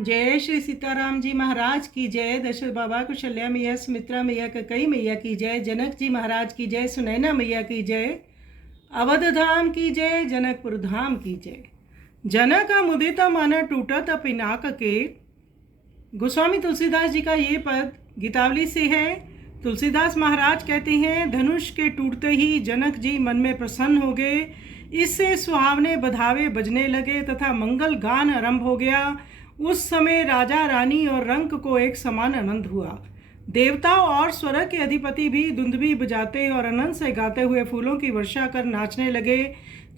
जय श्री सीताराम जी महाराज की जय। दशरथ बाबा कुशल्या मैया, सुमित्रा मैया, कई मैया की जय। जनक जी महाराज की जय। सुनैना मैया की जय। अवध धाम की जय। जनकपुर धाम की जय। जनक मुदित मन टूटत पिनाक के। गोस्वामी तुलसीदास जी का ये पद गीतावली से है। तुलसीदास महाराज कहते हैं, धनुष के टूटते ही जनक जी मन में प्रसन्न हो गए। इससे सुहावने बधावे बजने लगे तथा मंगल गान आरंभ हो गया। उस समय राजा रानी और रंक को एक समान आनंद हुआ। देवताओं और स्वर्ग के अधिपति भी दुंदुभी बजाते और आनंद से गाते हुए फूलों की वर्षा कर नाचने लगे।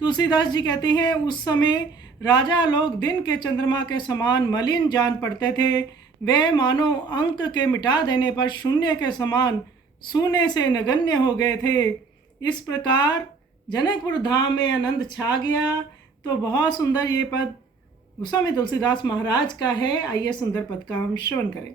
तुलसीदास जी कहते हैं, उस समय राजा लोग दिन के चंद्रमा के समान मलिन जान पड़ते थे। वे मानो अंक के मिटा देने पर शून्य के समान सूने से नगण्य हो गए थे। इस प्रकार जनकपुर धाम में आनंद छा गया। तो बहुत सुंदर ये पद गोस्वामी तुलसीदास महाराज का है। आइए सुंदर पद का हम श्रवण करें।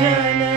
जन